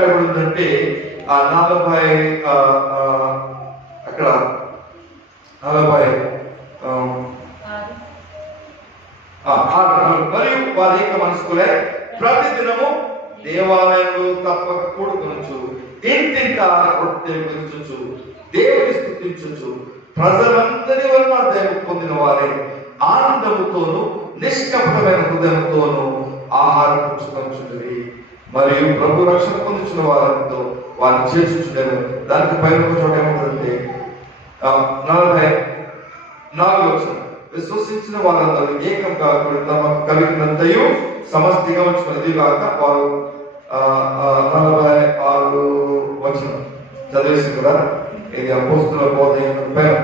రాయబడిందంటే 40 అక్కడ 46 మరియు వారి యొక్క మనసుకులే ప్రతిదినము దేవాలయంలో తప్పక కూడుకొనుచు ఇంటింటా రొట్టె విరుచుచు దేవుని స్తుతించుచు ప్రజలందరి వలన దయ పొందిన వారే ఆనందముతోను నిష్కపటమైన హృదయంతోను ఆహారం పుచ్చుకొనుచుండిరి. మరియు ప్రభు రక్షణ పొందుచున్న వారితో వారిని చేర్చుచుండెను. దానికి పైన ఒక చోట ఏమంటుందంటే 44 విశ్వసించిన వారందరూ ఏకం కాకుండా తమకు కలిగినంతయు సమష్టిగా ఉంచుకున్నది కాక వారు 46 చదివేసి కదా. ఇది అపోస్తుల బోధ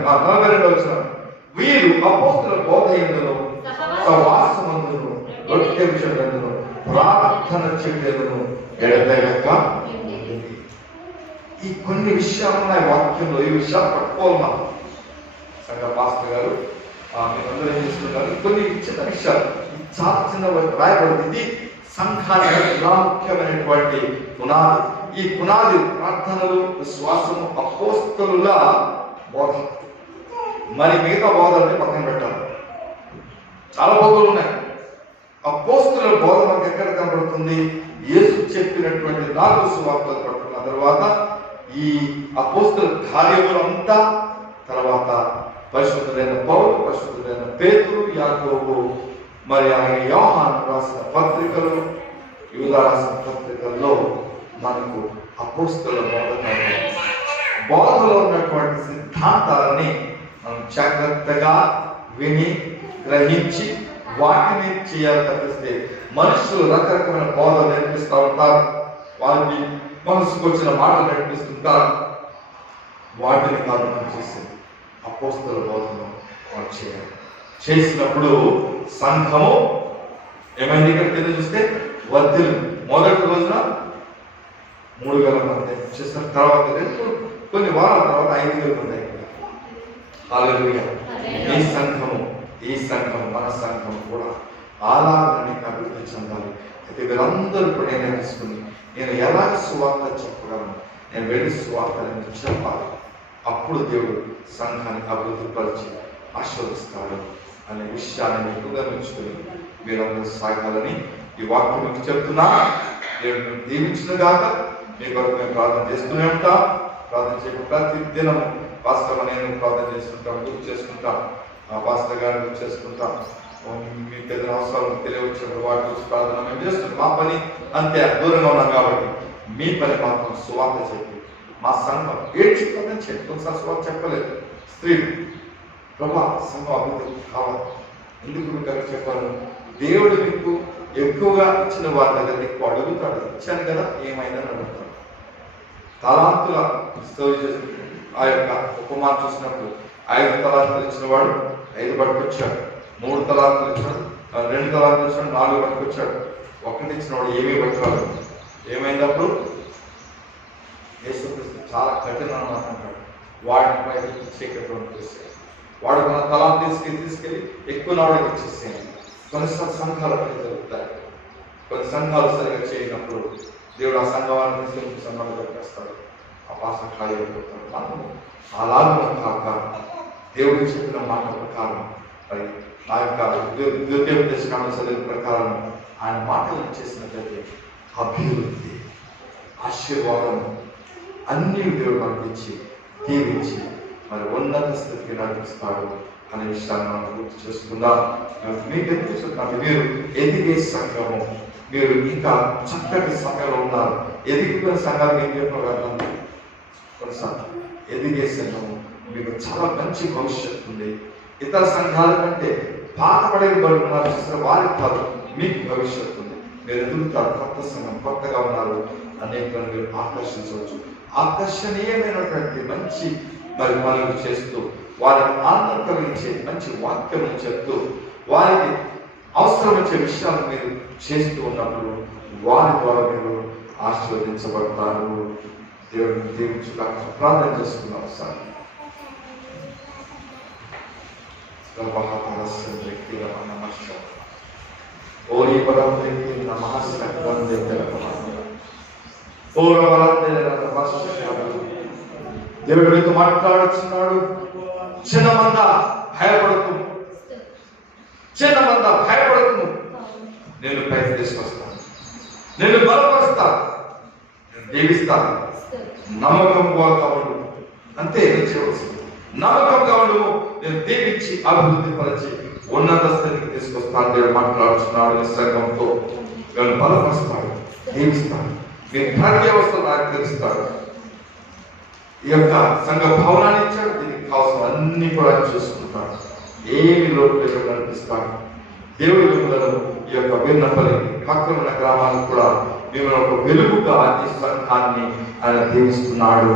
42 వీరు అపోస్తుల బోధ యందును సహవాసమందును రొట్టె విషయంలో ప్రార్థన చేయడము ఎడతెగక. ఈ కొన్ని విషయాలు ఉన్నాయి వాక్యంలో. ఈ విషయాలు పట్టుకోవాలి. సంఘ పాస్టర్ గారు మీరందరూ ఏం చేస్తున్నారు? కొన్ని చిన్న విషయాలు చాలా చిన్న రాయబడింది. ఇది సంఘానికి ప్రాముఖ్యమైనటువంటి పునాది. ఈ పునాది ప్రార్థనలు, విశ్వాసము, అపోస్తలుల బోధ. మరి మిగతా బోధల్ని పక్కన పెట్టాలి. చాలా బోధలు ఉన్నాయి. అపోస్తలుల బోధ మనకు ఎక్కడ కనబడుతుంది? యేసు చెప్పినటువంటి 4 సువార్తలు పట్టుకున్న తర్వాత ఈ అపోస్తలుల కార్యములంతా, తర్వాత పరిశుద్ధులైన పౌలు, పరిశుద్ధులైన పేతురు, యాకోబు, మరి ఆయన యోహాను రాసిన పత్రికలు, యూదా రాసిన పత్రికల్లో మనకు అపోస్తలుల బోధలో ఉన్నటువంటి సిద్ధాంతాలని మనం జాగ్రత్తగా విని గ్రహించి వాటిని చేయాలి తప్పిస్తే మనుషులు రకరకాల బోధలు నేర్పిస్తూ ఉంటారు. వారికి మనసుకు వచ్చిన మాటలు నేర్పిస్తుంటారు. వాటిని కాదు మనం చేసేది. అపోస్తలుల బోధను వాళ్ళు చేయాలి. చేసినప్పుడు సంఘము ఏమైంది? ఇక్కడ కింద చూస్తే వర్ధిల్లు. మొదటి రోజున 3000 మంది చేసిన తర్వాత కొన్ని వారాల తర్వాత 5000 మంది. హల్లెలూయా. ఈ సంఘం మన సంఘం కూడా ఆరాధనని అభివృద్ధి చెందాలి. అయితే వీరందరూ కూడా నేను తెలుసుకుని నేను ఎలాగ సువార్త చెప్పగలను, నేను వెళ్ళి సువార్తని చెప్పాలి. అప్పుడు దేవుడు సంఘాన్ని అభివృద్ధి పరిచి ఆశీర్వదిస్తాడు అనే విషయాన్ని మీకు గమనించుకుని మీరందరూ సాగాలని ఈ వాక్యం మీకు చెప్తున్నా. దేవుడు మేము దీవించిన గాక. మీ కొరకు మేము ప్రార్థన చేస్తూనే ఉంటాం. ప్రార్థన చేయడం ప్రతి దినం పాస్టర్ నేను ప్రార్థన చేసుకుంటాం, గుర్తు చేసుకుంటాం. పాస్టర్ గారిని గుర్తు చేసుకుంటాం. మీ పెద్ద అవసరాలు తెలియవచ్చినప్పుడు వాటి గురించి ప్రార్థన మేము చేస్తున్నాం. మా పని అంతే, దూరంగా ఉన్నాం కాబట్టి మీ పని మాత్రం సువార్త చెప్పి మా సంఘం ఏడ్చిపోతుందని చెప్పి ఒకసారి సువార్త చెప్పలేదు. స్త్రీలు ప్రభా సంఘం అభివృద్ధి కావాలి. ఎందుకు మీకు అక్కడ చెప్పాను? దేవుడు మీకు ఎక్కువగా ఇచ్చిన వారి దగ్గర ఎక్కువ అడుగుతాడు. ఇచ్చాను కదా ఏమైనా అడుగుతాడు. తలాంతుల స్టోరీ చేసి ఆ యొక్క ఉపమాన చూసినప్పుడు 5 తలాంతులు ఇచ్చిన వాడు 5 పట్టుకొచ్చాడు. 3 తలాంతులు ఇచ్చాడు, 2 తలాంతులు ఇచ్చాడు, 4 పట్టుకొచ్చాడు. 1 ఇచ్చిన వాడు ఏమీ పట్టుకోవాలి. ఏమైందప్పుడు యేసుక్రీస్తు చాలా కఠినంగా అంటాడు. వాడిని బయటకు చీకట్లో తీసేయాలి. వాడు మన తలాంతు తీసుకెళ్ళి ఎక్కువ నాడికి ఇచ్చేసేయాలి. కొన్ని సంఘాలు జరుగుతాయి. కొన్ని సంఘాలు సరిగా చేయనప్పుడు దేవుడు ఆ సంఘాలను తీసుకెళ్ళి సంఘాలు పెట్టేస్తాడు. ఆ పాస ఖాళీ అయిపోతాడు. మనము అలాగే కాక దేవుడు చెప్పిన మాట ప్రకారం మరి ఆ యొక్క ద్వితీయోపదేశకాండ చదివిన ప్రకారం ఆయన మాటలు చేసినట్లయితే అభివృద్ధి, ఆశీర్వాదం అన్ని దేవుడు మనకి ఇచ్చి దీవించి మరి ఉన్నత స్థితికి నడిపిస్తాడు అనే విషయాన్ని మనం గుర్తు చేసుకుందాం. మీకు ఎదుగుతున్నాం. మీరు ఎదిగే సంఘము, మీరు ఇంకా చక్కటి సమయంలో ఉన్నారు. ఎదిగిపోయిన సంఘానికి ఏం చెప్పగలం? కొన్నిసార్లు ఎదిగే సంఘము మీకు చాలా మంచి భవిష్యత్తు ఉంది. ఇతర సంఘాల కంటే పాతపడే ఉన్నారు చూసిన వారికి కాదు, మీకు భవిష్యత్తు ఉంది. మీరు ఎదుగుతారు. కొత్త సంఘం, కొత్తగా ఉన్నారు. అనేకలను మీరు ఆకర్షించవచ్చు. ఆకర్షణీయమైనటువంటి మంచి మరి పనులు చేస్తూ వారికి ఆనందం కలిగించే మంచి వాక్యం చెప్తూ వారికి అవసరం వచ్చే విషయాలు మీరు చేస్తూ ఉన్నప్పుడు వారి ద్వారా మీరు ఆశీర్వదించబడతారు. దేవుడిని దీవించుగా ప్రార్థన చేసుకున్నాం. సార్ ఓరి పరం నమస్కారం దేవుడు మీతో మాట్లాడుతున్నాడు. చిన్న మంద భయపడకు, చిన్న మంద భయపడకు, నేను పైకి తీసుకొస్తాను, నేను బలపరుస్తాను, నేను దీవిస్తాను, నమ్మకంగా కావడు. అంతే చేయవలసింది. నమ్మకంగా ఉండు, నేను దీవించి అభివృద్ధి పరిచి ఉన్నత స్థితికి తీసుకొస్తాను. దేవుడు మాట్లాడుతున్నాడు. సంఘంతో నేను బలపరుస్తాడు, దీవిస్తాడు, మీ ప్రతి అవస్థను ఆకరిస్తాడు. ఈ యొక్క సంఘ భవనాన్ని ఇచ్చాడు. దీనికి కావాల్సిన అన్ని కూడా చూసుకుంటాడు. ఏమి లోటు లేకుండా నడిపిస్తాడు. దేవుడి మిమ్మలను ఈ యొక్క విన్నపల్లికి పక్కన ఉన్న గ్రామాలకు కూడా మిమ్మల్ని ఒక వెలుగుగా ఈ సంఘాన్ని ఆయన దీవిస్తున్నాడు.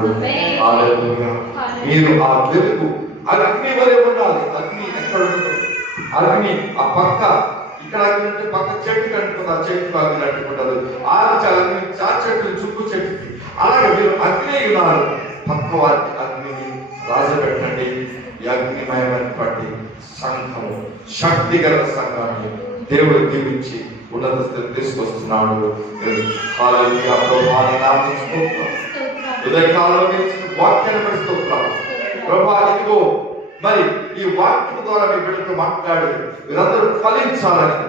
మీరు ఆ వెలుగు అగ్ని వలె ఉండాలి. అగ్ని ఎక్కడ ఉంటుంది? అగ్ని ఆ పక్క ఇక్కడ అంటే పక్క చెట్టు కంటుకుంటుంది, ఆ చెట్టు అగ్ని అంటుకుంటారు. ఆ అగ్ని చా చెట్టు చుట్టూ చెట్టుకి అలాగే మీరు అగ్ని ఉన్నారు. పక్క వారికి అగ్నిని రాజపెట్టండి. ఈ అగ్నిమయమైనటువంటి సంఘము, శక్తి గల సంఘాన్ని దేవుడు దీవించి ఉన్నత స్థితి తీసుకొస్తున్నాడు. ఉదయకాలంలో వాక్యాన్ని పెడుతున్నాడు. ప్రభా ఇదిగో మరి ఈ వాక్యం ద్వారా మీ బిడ్డతో మాట్లాడి మీరందరూ ఫలించాలని,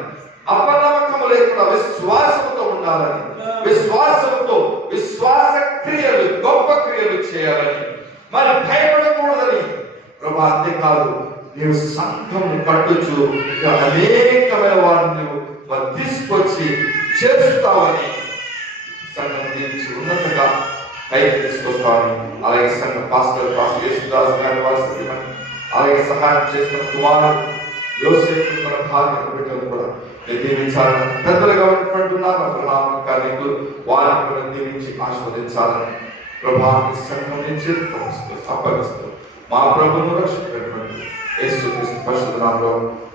అపనమ్మకము లేకుండా విశ్వాసంతో ఉండాలని, విశ్వాసంతో విశ్వాస క్రియలు, గొప్ప క్రియలు చేయాలని, మరి భయపడకూడదని. ప్రభా అంతే కాదు, నీవు సంఘం కట్టుచు అనేకమైన వారిని మరి తీసుకొచ్చి చేస్తావని, సంఘం దీవించి ఉన్నతగా పైకి తీసుకొస్తామని, అలాగే సంఘ పాస్టర్ యేసుదాస్ గారి వారి అలాగే సహాయం చేసిన కుమారుడు యోసేపు తన భార్య బిడ్డలు కూడా దీవించాలని, పెద్దలుగా ఉంటున్నారు అబ్రహాము వారిని కూడా దీవించి ఆస్వాదించాలని ప్రభావి సంఘం నుంచి అప్పగిస్తూ మా ప్రభువును రక్షించినటువంటి యేసుక్రీస్తు పరిశుద్ధ నామములో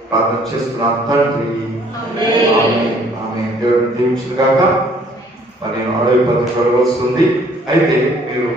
ప్రార్థన చేస్తున్నాను తండ్రి. ఆమేన్. దేవుడు దీవించుగాక. మరి నేను అడవి పద్ధతి వెళ్ళవలసి ఉంది. అయితే మీరు